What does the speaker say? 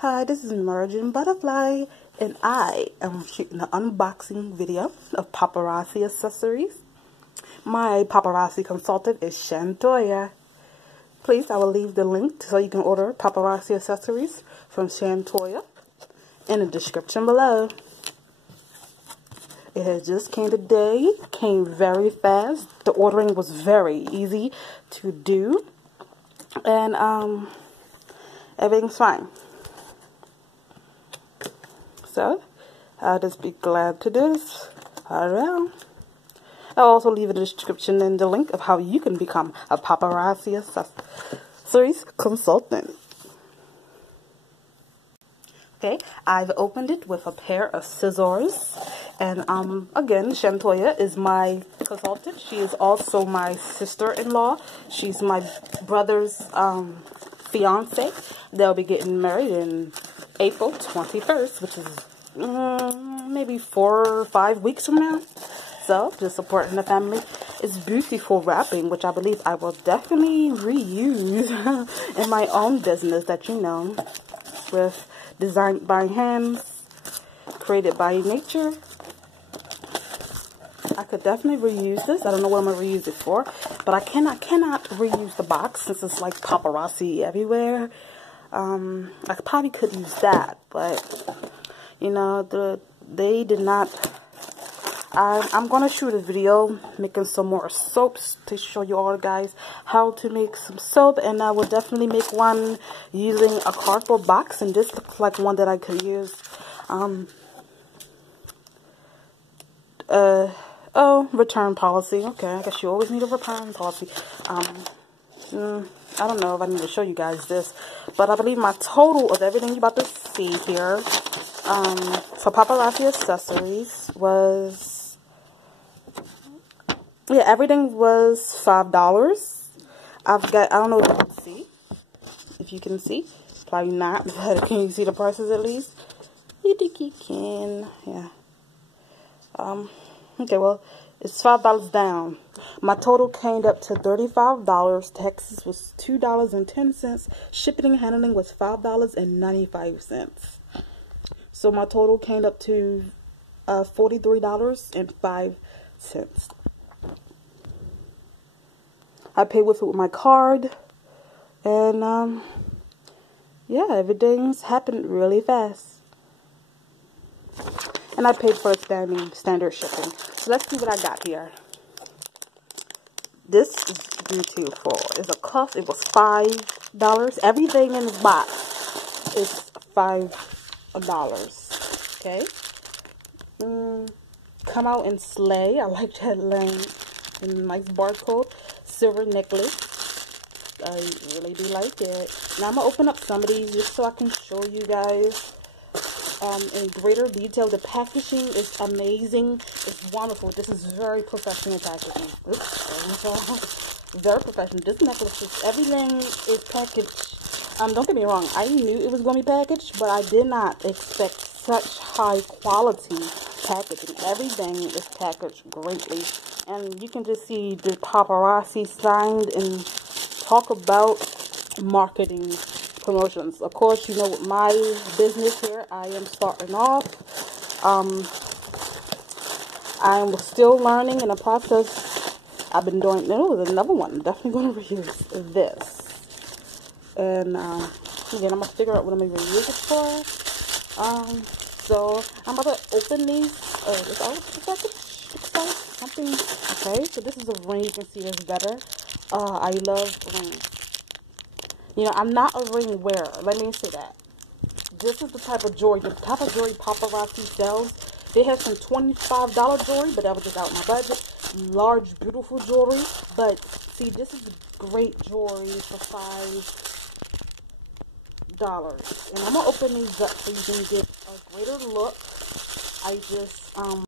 Hi, this is Emerging Butterfly, and I am shooting an unboxing video of Paparazzi accessories. My paparazzi consultant is Shantoya. Please, I will leave the link so you can order paparazzi accessories from Shantoya in the description below. It has just came today, came very fast. The ordering was very easy to do, and everything's fine. So, I'll just be glad to do this. Alright. I'll also leave in the description and the link of how you can become a paparazzi accessories consultant. Okay, I've opened it with a pair of scissors. And again, Shantoya is my consultant. She is also my sister-in-law. She's my brother's fiance. They'll be getting married in April 21st, which is maybe 4 or 5 weeks from now. So, just supporting the family. It's beautiful wrapping, which I believe I will definitely reuse in my own business that you know, with designed by hands, created by nature. I could definitely reuse this. I don't know what I'm going to reuse it for, but I cannot reuse the box since it's like paparazzi everywhere. I probably could use that, but you know, they did not. I'm gonna shoot a video making some more soaps to show you all guys how to make some soap, and I will definitely make one using a cardboard box, and this looks like one that I could use. Oh, return policy. Okay, I guess you always need a return policy. I don't know if I need to show you guys this, but I believe my total of everything you're about to see here for Paparazzi accessories was, yeah, everything was $5. I've got, I don't know if you can see, probably not, but can you see the prices at least? You think you can, yeah. Okay, well, it's $5 down. My total came up to $35. Taxes was $2.10. Shipping and handling was $5.95. So my total came up to $43.05. I paid with it with my card, and yeah, everything's happened really fast. And I paid for standard shipping. So let's see what I got here. This is beautiful. It's a cuff. It was $5. Everything in this box is $5. Okay. Come out and slay. I like that line. Nice barcode. Silver necklace. I really do like it. Now I'm gonna open up some of these just so I can show you guys in greater detail. The packaging is amazing. It's wonderful. This is very professional packaging. Oops, very professional. This necklace is, everything is packaged. Don't get me wrong. I knew it was going to be packaged, but I did not expect such high quality packaging. Everything is packaged greatly, and you can just see the paparazzi signed and talk about marketing promotions. Of course, you know, with my business here, I am starting off. I'm still learning in the process. I've been doing, there was another one. I'm definitely going to reuse this. And again, I'm going to figure out what I'm going to reuse it for. So I'm about to open these. Something. Okay, so this is a ring. You can see this better. I love rings. You know, I'm not a ring wearer. Let me say that. This is the type of jewelry Paparazzi sells. They have some $25 jewelry, but that was just out my budget. Large, beautiful jewelry. But, see, this is great jewelry for $5. And I'm going to open these up so you can get a greater look. I just,